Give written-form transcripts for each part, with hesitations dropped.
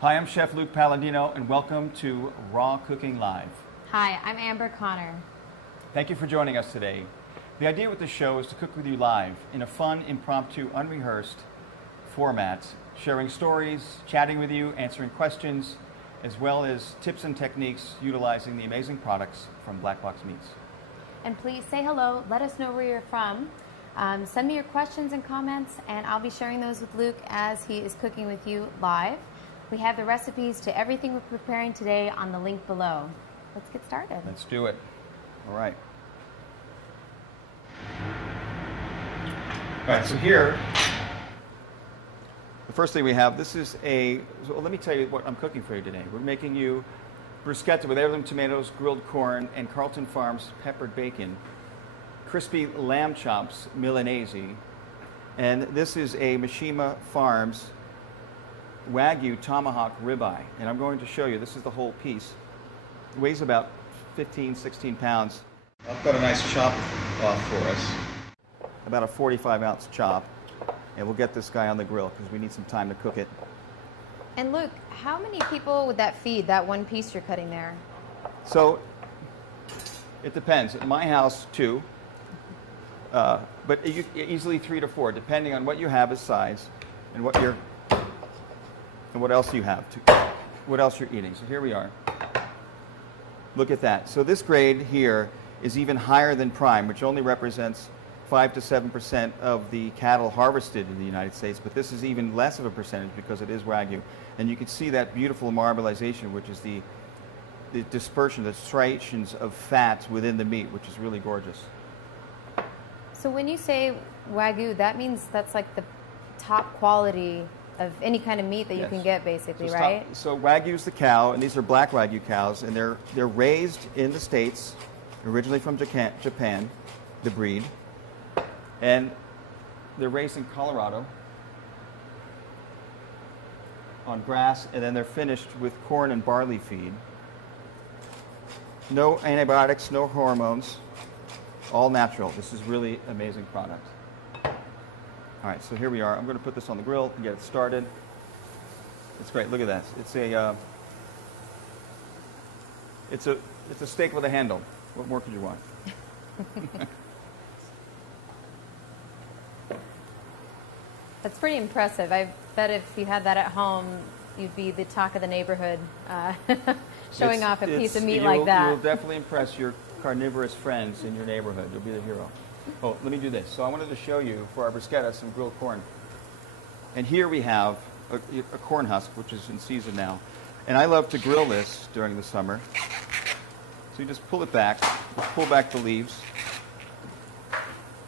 Hi, I'm Chef Luke Palladino, and welcome to Raw Cooking Live. Hi, I'm Amber Connor. Thank you for joining us today. The idea with the show is to cook with you live in a fun, impromptu, unrehearsed format, sharing stories, chatting with you, answering questions, as well as tips and techniques utilizing the amazing products from Black Box Meats. And please say hello, let us know where you're from. Send me your questions and comments, and I'll be sharing those with Luke as he is cooking with you live. We have the recipes to everything we're preparing today on the link below. Let's get started. Let's do it. All right. All right, so here, the first thing we have, so let me tell you what I'm cooking for you today. We're making you bruschetta with heirloom tomatoes, grilled corn, and Carlton Farms peppered bacon, crispy lamb chops, Milanese, and this is a Mishima Farms Wagyu Tomahawk Ribeye. And I'm going to show you, this is the whole piece. It weighs about 15, 16 pounds. I've got a nice chop off for us. About a 45-ounce chop. And we'll get this guy on the grill because we need some time to cook it. And Luke, how many people would that feed, that one piece you're cutting there? So, it depends. At my house, 2. But easily 3 to 4, depending on what you have as size and what else you have, what else you're eating. So here we are. Look at that. So this grade here is even higher than prime, which only represents 5 to 7% of the cattle harvested in the United States, but this is even less of a percentage because it is Wagyu. And you can see that beautiful marbleization, which is the dispersion, the striations of fat within the meat, which is really gorgeous. So when you say Wagyu, that means that's like the top quality of any kind of meat that you can get, basically, right? So Wagyu is the cow, and these are black Wagyu cows, and they're raised in the States, originally from Japan, the breed, and they're raised in Colorado on grass, and then they're finished with corn and barley feed. No antibiotics, no hormones, all natural. This is really amazing product. All right, so here we are. I'm going to put this on the grill and get it started. It's great. Look at that. It's a steak with a handle. What more could you want? That's pretty impressive. I bet if you had that at home, you'd be the talk of the neighborhood, showing off a piece of meat like that. You will definitely impress your carnivorous friends in your neighborhood. You'll be the hero. Oh, let me do this. So I wanted to show you, for our bruschetta, some grilled corn. And here we have a corn husk, which is in season now. And I love to grill this during the summer. So you just pull it back, just pull back the leaves.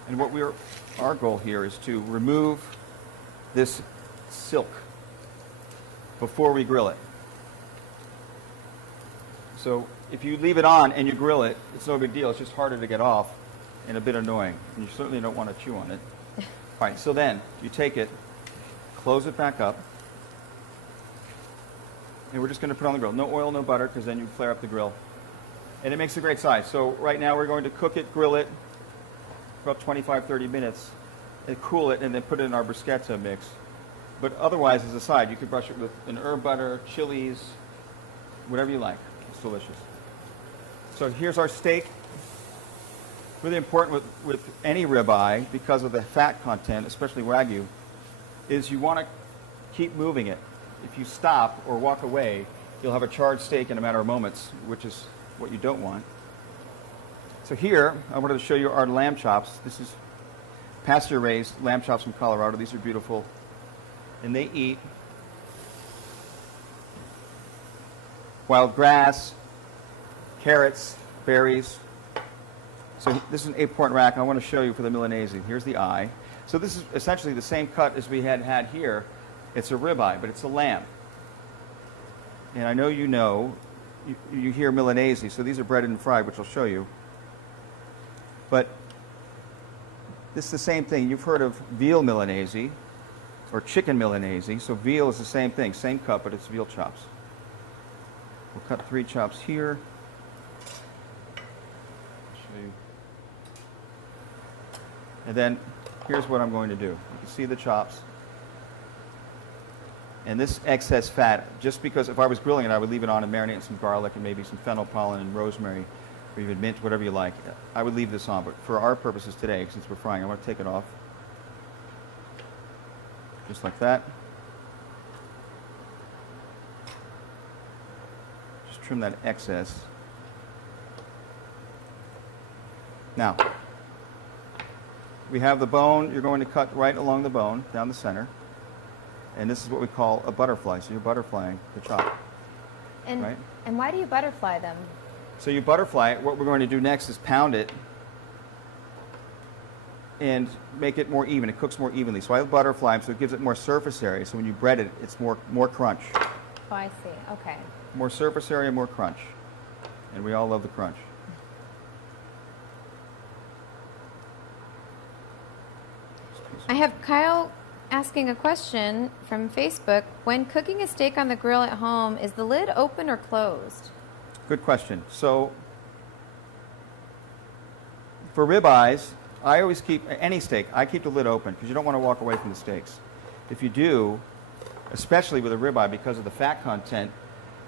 And our goal here is to remove this silk before we grill it. So if you leave it on and you grill it, it's no big deal. It's just harder to get off and a bit annoying. And you certainly don't want to chew on it. All right, so then you take it, close it back up, and we're just going to put it on the grill. No oil, no butter, because then you flare up the grill. And it makes a great size. So right now we're going to cook it, grill it for about 25, 30 minutes, and cool it, and then put it in our bruschetta mix. But otherwise, as a side, you could brush it with an herb butter, chilies, whatever you like. It's delicious. So here's our steak. Really important with any ribeye, because of the fat content, especially Wagyu, is you want to keep moving it. If you stop or walk away, you'll have a charred steak in a matter of moments, which is what you don't want. So here, I wanted to show you our lamb chops. This is pasture-raised lamb chops from Colorado. These are beautiful. And they eat wild grass, carrots, berries. So this is an 8-point rack. I want to show you for the Milanese. Here's the eye. So this is essentially the same cut as we had here. It's a ribeye, but it's a lamb. And I know you hear Milanese, so these are breaded and fried, which I'll show you. But this is the same thing. You've heard of veal Milanese or chicken Milanese. So veal is the same thing, same cut, but it's veal chops. We'll cut 3 chops here. And then here's what I'm going to do. You can see the chops. And this excess fat, just because if I was grilling it, I would leave it on and marinate in some garlic and maybe some fennel pollen and rosemary, or even mint, whatever you like. I would leave this on, but for our purposes today, since we're frying, I want to take it off. Just like that. Just trim that excess. Now, we have the bone. You're going to cut right along the bone, down the center. And this is what we call a butterfly. So you're butterflying the chop. And, right? and why do you butterfly them? So you butterfly it. What we're going to do next is pound it and make it more even. It cooks more evenly. So I butterfly them so it gives it more surface area. So when you bread it, it's more crunch. Oh, I see. Okay. More surface area, more crunch. And we all love the crunch. I have Kyle asking a question from Facebook. When cooking a steak on the grill at home, is the lid open or closed? Good question. So for ribeyes, I always keep, any steak, I keep the lid open because you don't want to walk away from the steaks. If you do, especially with a ribeye, because of the fat content,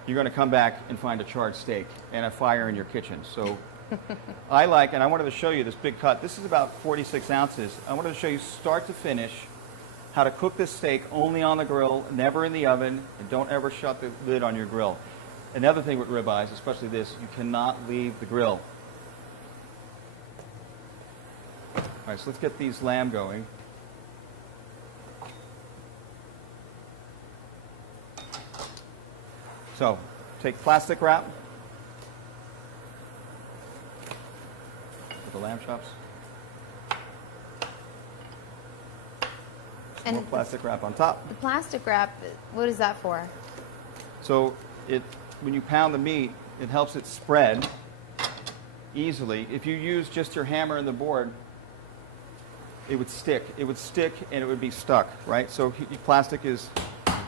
you're going to come back and find a charred steak and a fire in your kitchen. So I like, and I wanted to show you this big cut. This is about 46 ounces. I wanted to show you start to finish how to cook this steak only on the grill, never in the oven, and don't ever shut the lid on your grill. Another thing with ribeyes, especially this, you cannot leave the grill. All right, so let's get these lamb going. So, take plastic wrap. Put the lamb chops. Some more plastic wrap on top. The plastic wrap, what is that for? So when you pound the meat, it helps it spread easily. If you use just your hammer and the board, it would stick. It would stick and it would be stuck, right? So plastic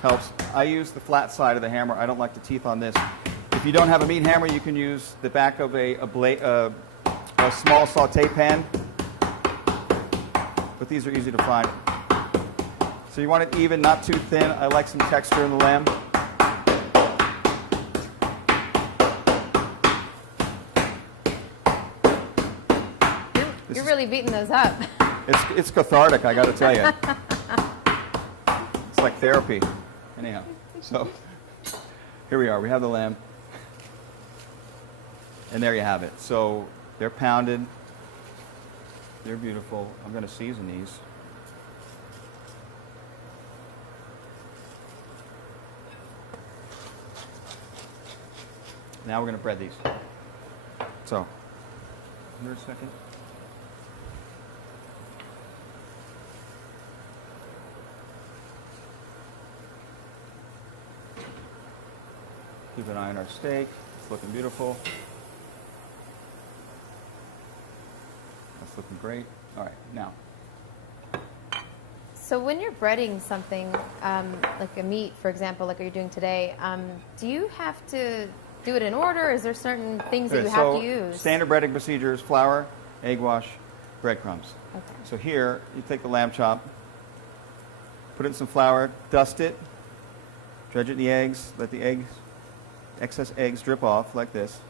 helps. I use the flat side of the hammer. I don't like the teeth on this. If you don't have a meat hammer, you can use the back of a small saute pan. But these are easy to find. So you want it even, not too thin. I like some texture in the lamb. You're really beating those up. It's cathartic, I got to tell you. It's like therapy. Anyhow, so here we are. We have the lamb. And there you have it. So they're pounded. They're beautiful. I'm going to season these. Now we're going to bread these. So, here a second. Keep an eye on our steak. It's looking beautiful. That's looking great. All right, now. So when you're breading something, like a meat, for example, like you're doing today, do you have to do it in order? Is there certain things that you have to use? Standard breading procedures: flour, egg wash, breadcrumbs. Okay. So here, you take the lamb chop, put it in some flour, dust it, dredge it in the eggs, let the excess eggs drip off like this.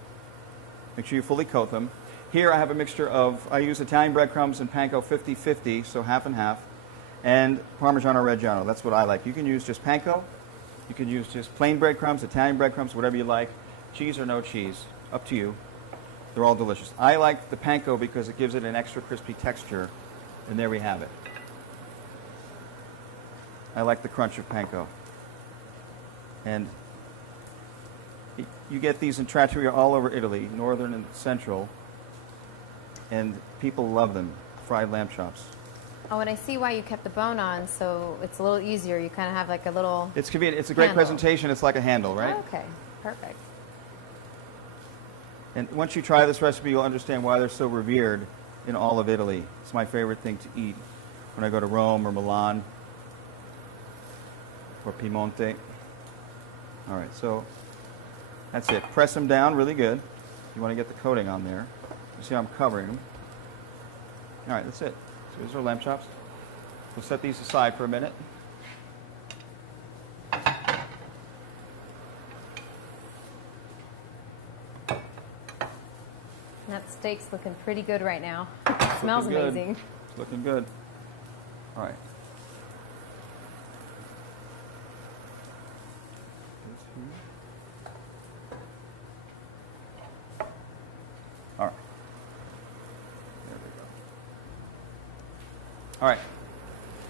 Make sure you fully coat them. Here I have a mixture of, I use Italian breadcrumbs and panko 50-50, so half and half, and Parmigiano Reggiano. That's what I like. You can use just panko, you can use just plain breadcrumbs, Italian breadcrumbs, whatever you like. Cheese or no cheese, up to you. They're all delicious. I like the panko because it gives it an extra crispy texture, and there we have it. I like the crunch of panko. And you get these in trattoria all over Italy, northern and central, and people love them, fried lamb chops. Oh, and I see why you kept the bone on, so it's a little easier. You kind of have like a little It's convenient. It's a great presentation. It's like a handle, right? Oh, okay, perfect. And once you try this recipe, you'll understand why they're so revered in all of Italy. It's my favorite thing to eat when I go to Rome or Milan or Piemonte. All right, so that's it. Press them down really good. You want to get the coating on there. You see how I'm covering them. All right, that's it. So these are lamb chops. We'll set these aside for a minute. That steak's looking pretty good right now. It smells amazing. It's looking good. All right. All right. There we go. All right.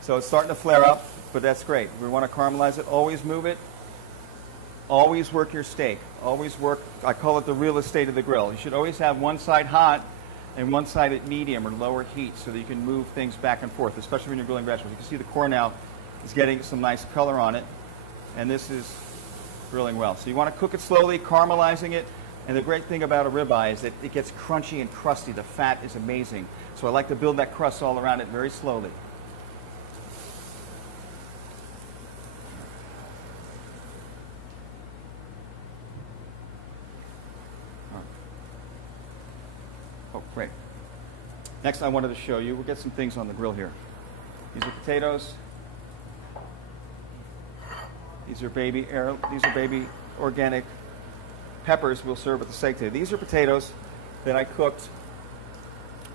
So it's starting to flare up, but that's great. We want to caramelize it. Always move it. Always work your steak. Always work, I call it the real estate of the grill. You should always have one side hot and one side at medium or lower heat so that you can move things back and forth, especially when you're grilling vegetables. You can see the corn now is getting some nice color on it, and this is grilling well. So you want to cook it slowly, caramelizing it, and the great thing about a ribeye is that it gets crunchy and crusty. The fat is amazing. So I like to build that crust all around it very slowly. Oh, great. Next, I wanted to show you, we'll get some things on the grill here. These are potatoes. These are baby organic peppers we'll serve with the steak today. These are potatoes that I cooked.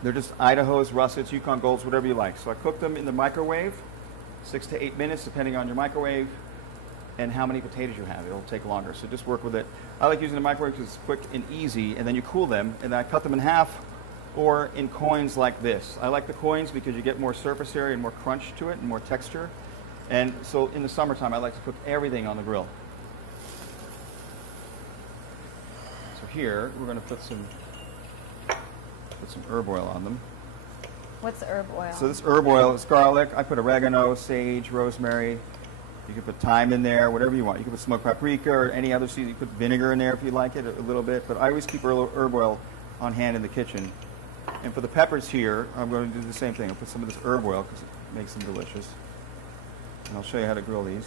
They're just Idaho's, russets, Yukon Golds, whatever you like. So I cooked them in the microwave, 6 to 8 minutes, depending on your microwave and how many potatoes you have. It'll take longer, so just work with it. I like using the microwave because it's quick and easy, and then you cool them, and then I cut them in half or in coins like this. I like the coins because you get more surface area and more crunch to it and more texture. And so in the summertime, I like to cook everything on the grill. So here, we're going to put some herb oil on them. What's herb oil? So this herb oil is garlic. I put oregano, sage, rosemary. You can put thyme in there, whatever you want. You can put smoked paprika or any other seasoning. You can put vinegar in there if you like it, a little bit. But I always keep herb oil on hand in the kitchen. And for the peppers here, I'm going to do the same thing. I'll put some of this herb oil because it makes them delicious. And I'll show you how to grill these.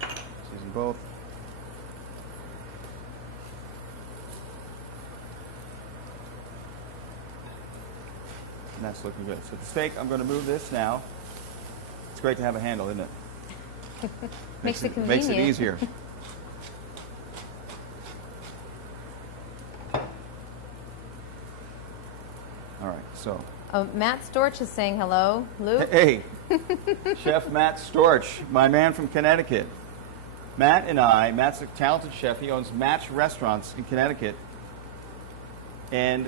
Season both. And that's looking good. So the steak, I'm going to move this now. It's great to have a handle, isn't it? Makes it convenient. Makes it easier. All right, so. Oh, Matt Storch is saying hello. Luke? Hey, Chef Matt Storch, my man from Connecticut. Matt's a talented chef. He owns Match Restaurants in Connecticut. And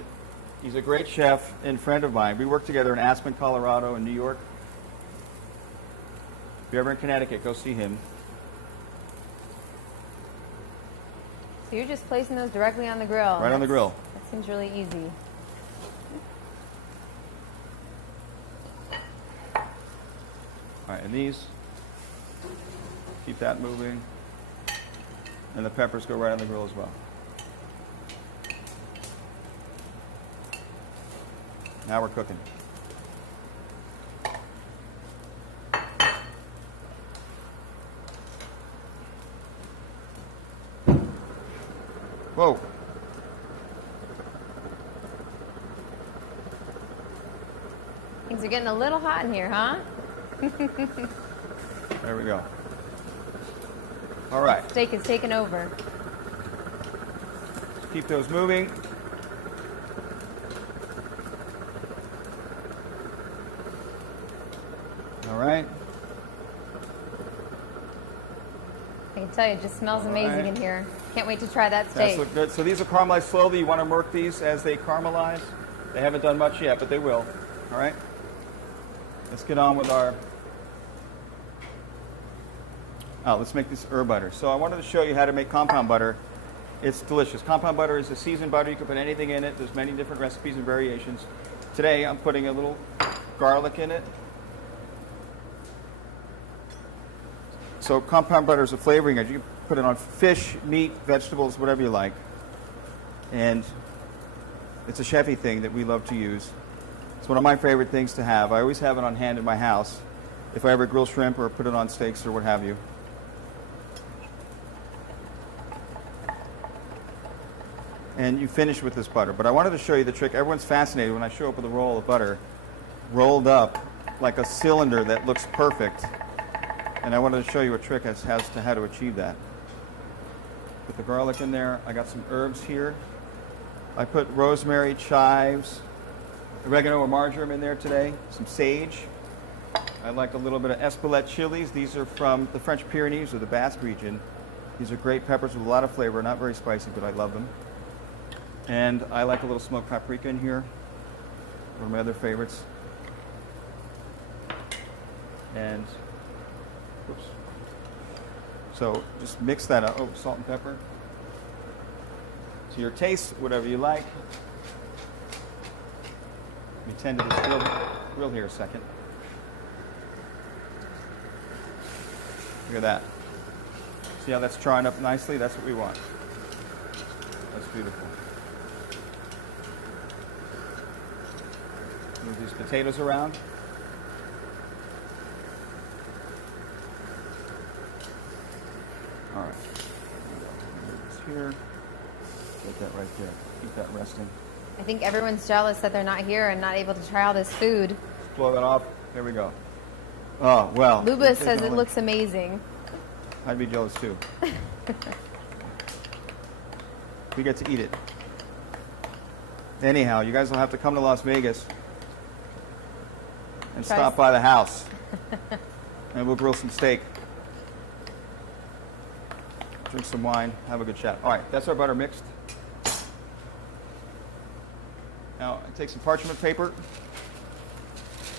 he's a great chef and friend of mine. We work together in Aspen, Colorado, and New York. If you're ever in Connecticut, go see him. So you're just placing those directly on the grill. Right on the grill. That seems really easy. All right, and these, keep that moving. And the peppers go right on the grill as well. Now we're cooking. Whoa. Things are getting a little hot in here, huh? There we go. All right. Steak is taking over. Keep those moving. All right. I can tell you, it just smells amazing in here. Can't wait to try that steak. That's look good. So these are caramelized slowly. You want to work these as they caramelize. They haven't done much yet, but they will. All right. Let's get on with our. Let's make this herb butter. So I wanted to show you how to make compound butter. It's delicious. Compound butter is a seasoned butter. You can put anything in it. There's many different recipes and variations. Today I'm putting a little garlic in it. So compound butter is a flavoring edge. You can put it on fish, meat, vegetables, whatever you like. And it's a chefy thing that we love to use. It's one of my favorite things to have. I always have it on hand in my house if I ever grill shrimp or put it on steaks or what have you. And you finish with this butter. But I wanted to show you the trick. Everyone's fascinated when I show up with a roll of butter rolled up like a cylinder that looks perfect. And I wanted to show you a trick as to how to achieve that. Put the garlic in there. I got some herbs here. I put rosemary, chives, oregano or marjoram in there today, some sage. I like a little bit of Espelette chilies. These are from the French Pyrenees or the Basque region. These are great peppers with a lot of flavor, not very spicy, but I love them. And I like a little smoked paprika in here, one of my other favorites. And, oops. So just mix that up. Oh, salt and pepper. To your taste, whatever you like. Let me tend to this grill here a second. Look at that. See how that's charring up nicely? That's what we want. That's beautiful. Move these potatoes around. All right. Move this here. Get that right there. Keep that resting. I think everyone's jealous that they're not here and not able to try all this food. Just blow that off. There we go. Oh, well. Luba says it looks amazing. I'd be jealous too. We get to eat it. Anyhow, you guys will have to come to Las Vegas and stop by the house. And we'll grill some steak. Drink some wine, have a good chat. All right, that's our butter mixed. Now, I take some parchment paper,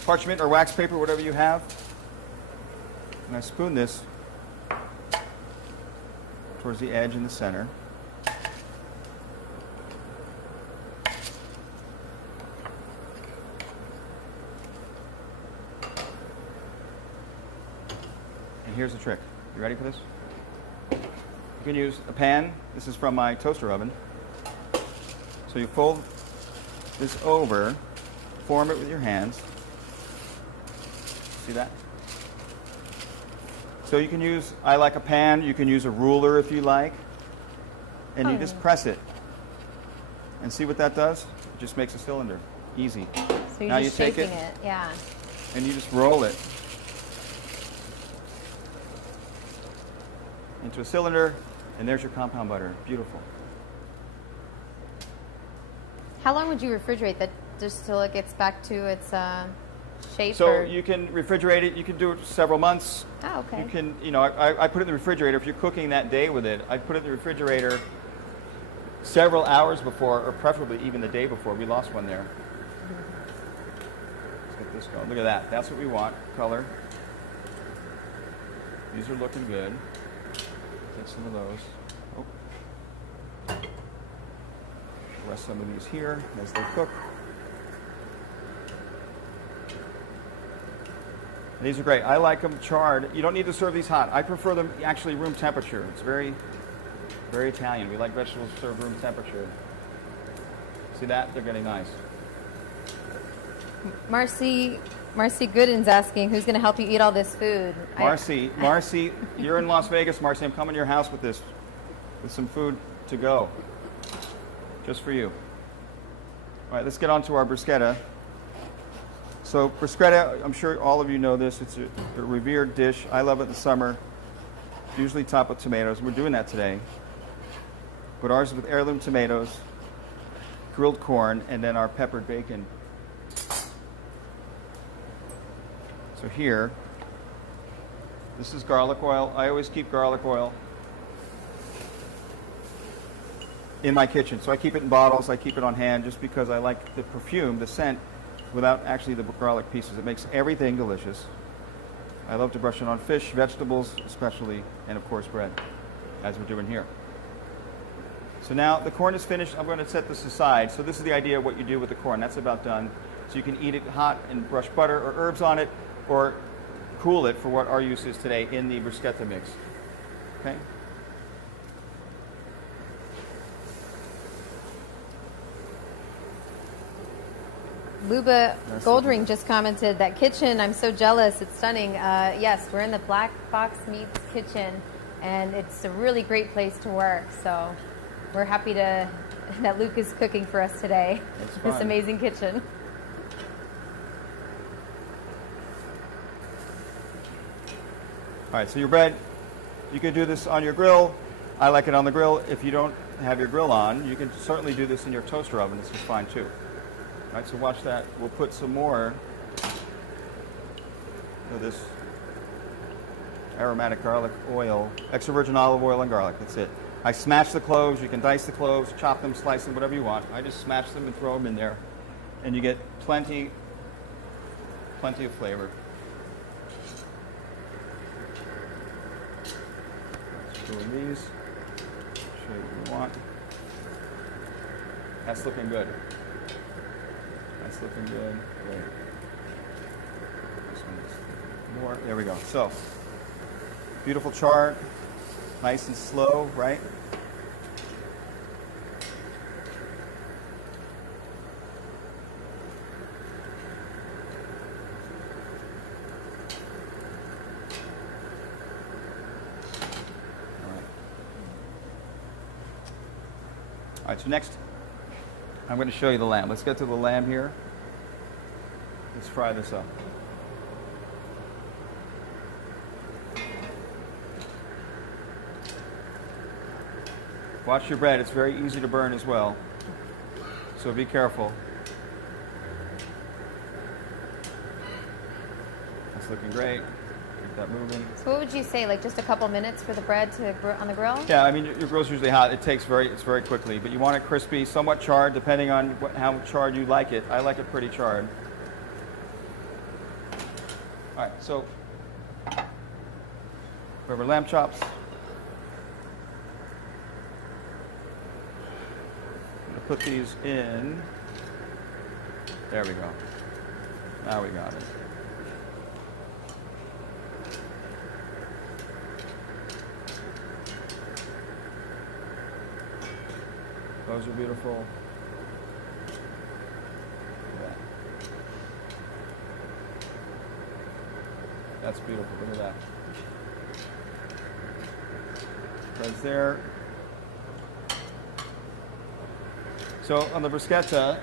parchment or wax paper, whatever you have, and I spoon this towards the edge in the center. And here's the trick. You ready for this? You can use a pan. This is from my toaster oven. So you fold this over, form it with your hands. See that? So you can use, I like a pan, you can use a ruler if you like, and you just press it. And see what that does? It just makes a cylinder. Easy. So you're now just you take shaking it, yeah. And you just roll it into a cylinder, and there's your compound butter. Beautiful. How long would you refrigerate that just till it gets back to its shape? So you can refrigerate it. You can do it several months. Oh, okay. You can, you know, I put it in the refrigerator. If you're cooking that day with it, I put it in the refrigerator several hours before, or preferably even the day before. We lost one there. Let's get this going. Look at that. That's what we want. Color. These are looking good. Take some of those. Oh. Rest some of these here as they cook. And these are great. I like them charred. You don't need to serve these hot. I prefer them actually room temperature. It's very, very Italian. We like vegetables served room temperature. See that? They're getting nice. Marcy Gooden's asking who's going to help you eat all this food. Marcy, you're in Las Vegas, Marcy. I'm coming to your house with this, with some food to go. Just for you. All right, let's get on to our bruschetta. So bruschetta, I'm sure all of you know this. It's a revered dish. I love it in the summer. Usually topped with tomatoes. We're doing that today. But ours is with heirloom tomatoes, grilled corn, and then our peppered bacon. So here, this is garlic oil. I always keep garlic oil in my kitchen. So I keep it in bottles. I keep it on hand just because I like the perfume, the scent, without actually the garlic pieces. It makes everything delicious. I love to brush it on fish, vegetables especially, and of course bread, as we're doing here. So now the corn is finished. I'm going to set this aside. So this is the idea of what you do with the corn. That's about done. So you can eat it hot and brush butter or herbs on it, or cool it for what our use is today in the bruschetta mix. Okay? Luba Goldring just commented that kitchen, I'm so jealous, it's stunning. Yes, we're in the Black Box Meats kitchen, and it's a really great place to work. So we're happy that Luke is cooking for us today. This amazing kitchen. All right, so your bread, you can do this on your grill. I like it on the grill. If you don't have your grill on, you can certainly do this in your toaster oven. This is fine too. All right, so watch that. We'll put some more of this aromatic garlic oil, extra virgin olive oil and garlic. That's it. I smash the cloves. You can dice the cloves, chop them, slice them, whatever you want. I just smash them and throw them in there, and you get plenty of flavor. Let's go with these. Show you what you want. That's looking good. That's looking good. Great. This one's more. There we go. So, beautiful char, nice and slow, right? All right, so next, I'm going to show you the lamb. Let's get to the lamb here. Let's fry this up. Watch your bread. It's very easy to burn as well, so be careful. That's looking great. Keep that moving. So what would you say, like just a couple minutes for the bread to on the grill? Yeah, I mean, your grill's usually hot. It's very quickly, but you want it crispy, somewhat charred, depending on how charred you like it. I like it pretty charred. All right, so rubber lamb chops. I'm gonna put these in. There we go. Now we got it. Those are beautiful. That's beautiful. Look at that. Right there. So on the bruschetta,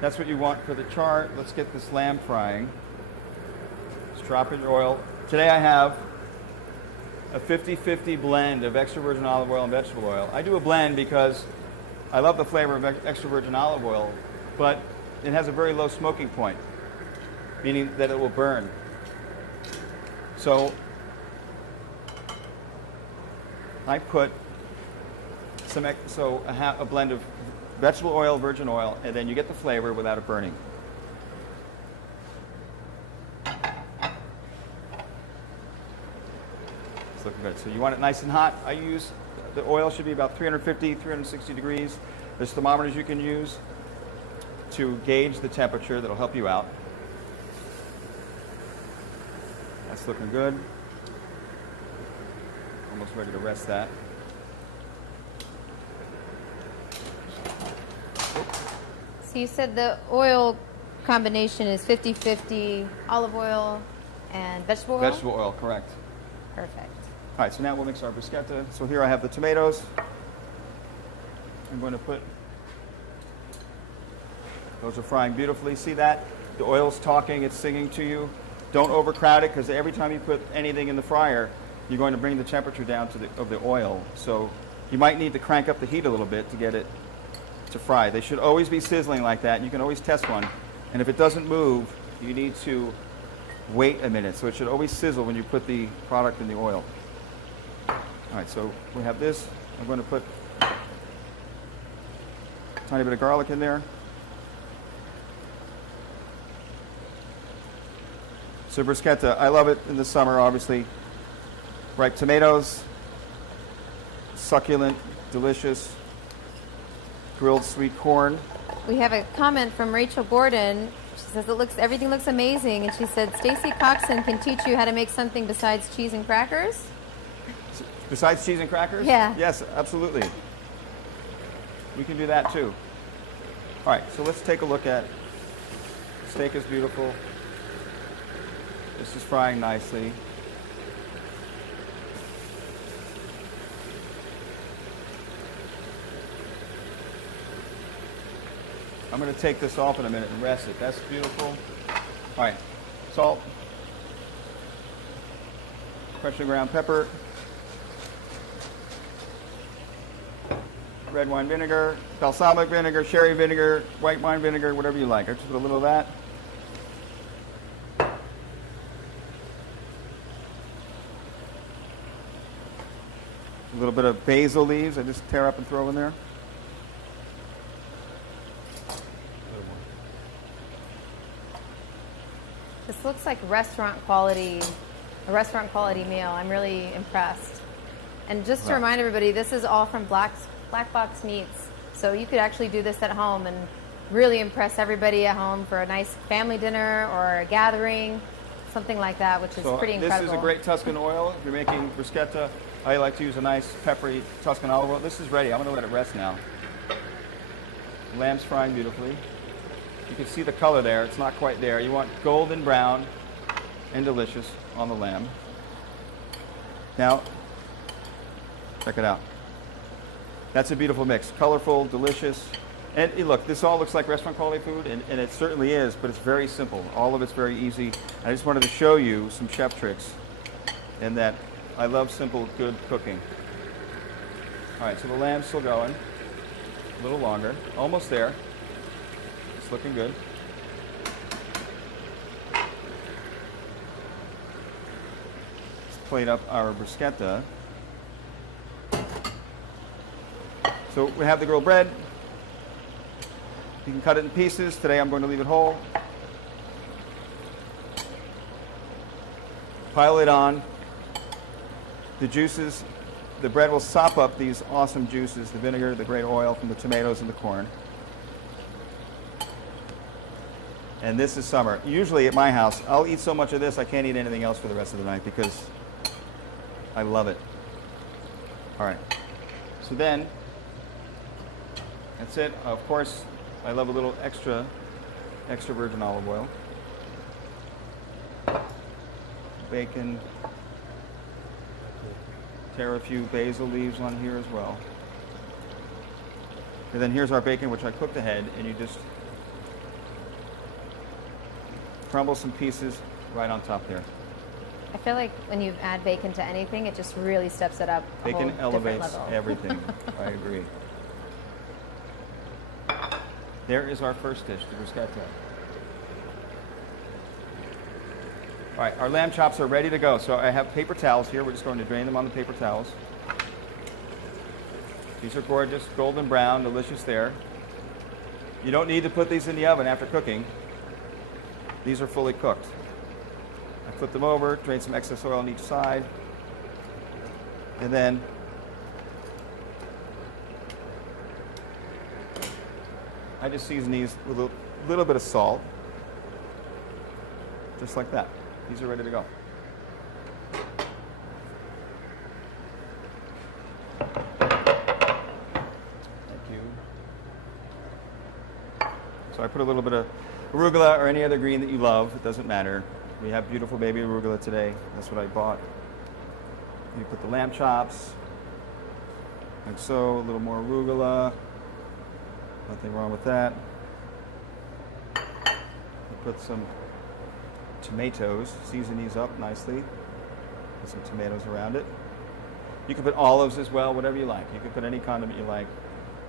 that's what you want for the char. Let's get this lamb frying. Just drop in your oil. Today I have a 50-50 blend of extra virgin olive oil and vegetable oil. I do a blend because I love the flavor of extra virgin olive oil, but it has a very low smoking point, meaning that it will burn. So I put a blend of vegetable oil, virgin oil, and then you get the flavor without it burning. It's looking good. So you want it nice and hot. The oil should be about 350, 360 degrees. There's thermometers you can use to gauge the temperature. That'll help you out. That's looking good. Almost ready to rest that. So you said the oil combination is 50-50 olive oil and vegetable oil? Vegetable oil, correct. Perfect. All right, so now we'll mix our bruschetta. So here I have the tomatoes. I'm going to put, those are frying beautifully. See that? The oil's talking, it's singing to you. Don't overcrowd it, because every time you put anything in the fryer, you're going to bring the temperature down of the oil. So you might need to crank up the heat a little bit to get it to fry. They should always be sizzling like that. You can always test one. And if it doesn't move, you need to wait a minute. So it should always sizzle when you put the product in the oil. All right, so we have this. I'm going to put a tiny bit of garlic in there. So bruschetta, I love it in the summer, obviously. Ripe tomatoes, succulent, delicious. Grilled sweet corn. We have a comment from Rachel Gordon. She says everything looks amazing, and she said Stacy Coxon can teach you how to make something besides cheese and crackers. Besides cheese and crackers? Yeah. Yes, absolutely. We can do that too. All right, so let's take a look at the steak is beautiful. This is frying nicely. I'm going to take this off in a minute and rest it. That's beautiful. All right, salt, freshly ground pepper, red wine vinegar, balsamic vinegar, sherry vinegar, white wine vinegar, whatever you like. I just put a little of that. A little bit of basil leaves I just tear up and throw in there. This looks like a restaurant quality meal. I'm really impressed. And just to remind everybody, this is all from Black Box Meats. So you could actually do this at home and really impress everybody at home for a nice family dinner or a gathering, something like that, which is pretty incredible. This is a great Tuscan oil. If you're making bruschetta, I like to use a nice peppery Tuscan olive oil. This is ready. I'm going to let it rest now. The lamb's frying beautifully. You can see the color there. It's not quite there. You want golden brown and delicious on the lamb. Now, check it out. That's a beautiful mix. Colorful, delicious. And look, this all looks like restaurant quality food, and it certainly is, but it's very simple. All of it's very easy. I just wanted to show you some chef tricks and that I love simple, good cooking. All right, so the lamb's still going. A little longer. Almost there. It's looking good. Let's plate up our bruschetta. So we have the grilled bread. You can cut it in pieces. Today I'm going to leave it whole. Pile it on. The juices, the bread will sop up these awesome juices, the vinegar, the great oil from the tomatoes and the corn. And this is summer. Usually at my house, I'll eat so much of this I can't eat anything else for the rest of the night because I love it. All right. So then, that's it. Of course, I love a little extra virgin olive oil. Bacon. Tear a few basil leaves on here as well. And then here's our bacon, which I cooked ahead, and you just crumble some pieces right on top there. I feel like when you add bacon to anything, it just really steps it up a Bacon whole different elevates level. everything. I agree. There is our first dish, the bruschetta. All right, our lamb chops are ready to go. So I have paper towels here. We're just going to drain them on the paper towels. These are gorgeous, golden brown, delicious there. You don't need to put these in the oven after cooking. These are fully cooked. I flip them over, drain some excess oil on each side, and then I just season these with a little bit of salt, just like that. These are ready to go. Thank you. So I put a little bit of arugula or any other green that you love. It doesn't matter. We have beautiful baby arugula today. That's what I bought. You put the lamb chops, like so. A little more arugula. Nothing wrong with that. You put some tomatoes, season these up nicely. Put some tomatoes around it. You can put olives as well, whatever you like. You can put any condiment you like.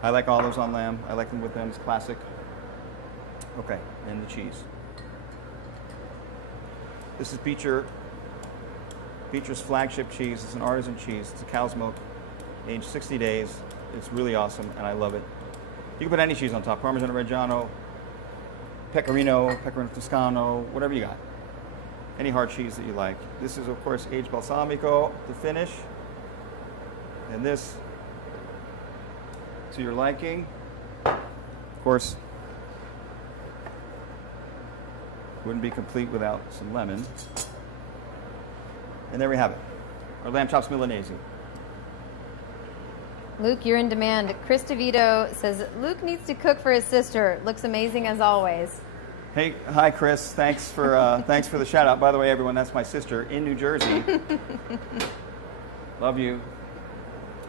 I like olives on lamb. I like them with them. It's classic. Okay, and the cheese. This is Beecher's Flagship cheese. It's an artisan cheese. It's a cow's milk, aged 60 days. It's really awesome, and I love it. You can put any cheese on top. Parmesan Reggiano, Pecorino Toscano, whatever you got. Any hard cheese that you like. This is, of course, aged Balsamico to finish. And this, to your liking. Of course, wouldn't be complete without some lemon. And there we have it. Our lamb chops Milanese. Luke, you're in demand. Chris DeVito says, Luke needs to cook for his sister. Looks amazing as always. Hey, hi Chris. Thanks for the shout out. By the way, everyone, that's my sister in New Jersey. Love you.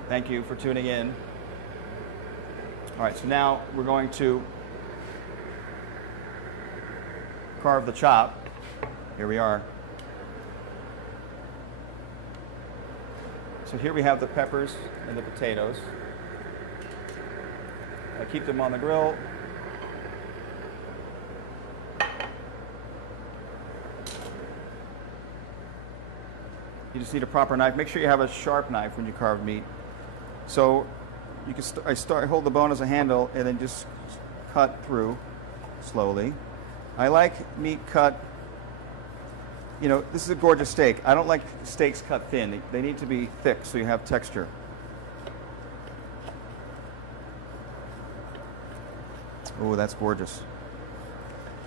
Thank you for tuning in. All right, so now we're going to carve the chop. Here we are. So here we have the peppers and the potatoes. I keep them on the grill. You just need a proper knife. Make sure you have a sharp knife when you carve meat. So you can hold the bone as a handle and then just cut through slowly. I like meat cut. You know, this is a gorgeous steak. I don't like steaks cut thin. They need to be thick so you have texture. Oh, that's gorgeous.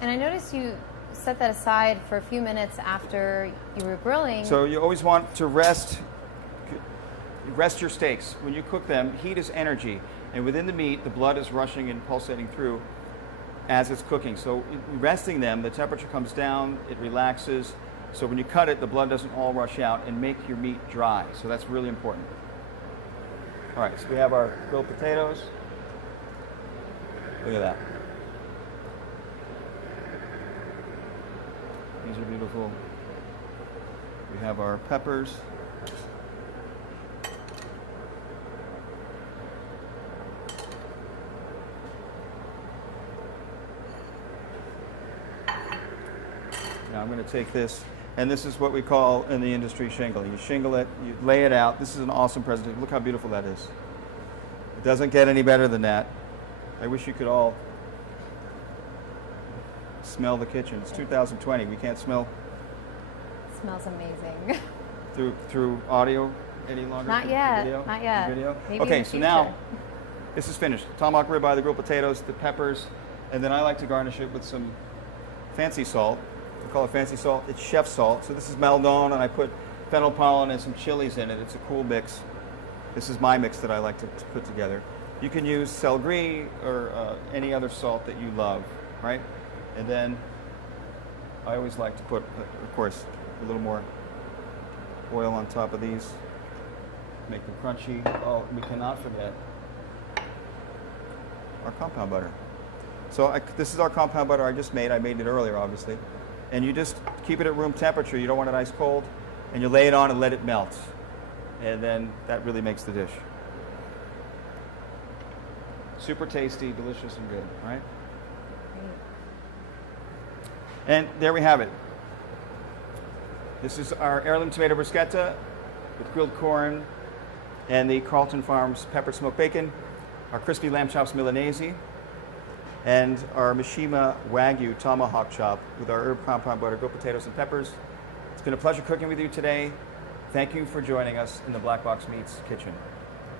And I noticed you set that aside for a few minutes after you were grilling. So you always want to rest your steaks. When you cook them, heat is energy. And within the meat, the blood is rushing and pulsating through as it's cooking. So resting them, the temperature comes down, it relaxes. So when you cut it, the blood doesn't all rush out and make your meat dry. So that's really important. All right, so we have our grilled potatoes. Look at that. These are beautiful. We have our peppers. Now I'm going to take this, and this is what we call in the industry shingle. You shingle it, you lay it out. This is an awesome presentation. Look how beautiful that is. It doesn't get any better than that. I wish you could all smell the kitchen. It's 2020. We can't smell. It smells amazing. through audio any longer? Not yet. Video? Not yet. Video? Maybe Okay, in the so now future. this is finished. Tomahawk ribeye, the grilled potatoes, the peppers, and then I like to garnish it with some fancy salt. We call it fancy salt. It's chef salt. So this is Maldon, and I put fennel pollen and some chilies in it. It's a cool mix. This is my mix that I like to put together. You can use celery or any other salt that you love, right? And then I always like to put, of course, a little more oil on top of these. Make them crunchy. Oh, we cannot forget our compound butter. So this is our compound butter I just made. I made it earlier, obviously. And you just keep it at room temperature. You don't want it ice cold. And you lay it on and let it melt. And then that really makes the dish. Super tasty, delicious, and good, right? Great. And there we have it. This is our heirloom tomato bruschetta with grilled corn and the Carlton Farms pepper smoked bacon, our crispy lamb chops Milanese, and our Mishima Wagyu tomahawk chop with our herb compound butter, grilled potatoes, and peppers. It's been a pleasure cooking with you today. Thank you for joining us in the Black Box Meats kitchen.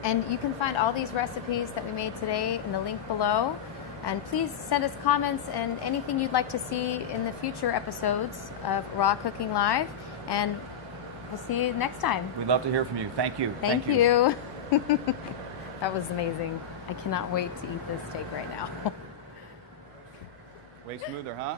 And you can find all these recipes that we made today in the link below. And please send us comments and anything you'd like to see in the future episodes of Raw Cooking Live. And we'll see you next time. We'd love to hear from you. Thank you. Thank you. That was amazing. I cannot wait to eat this steak right now. Way smoother, huh?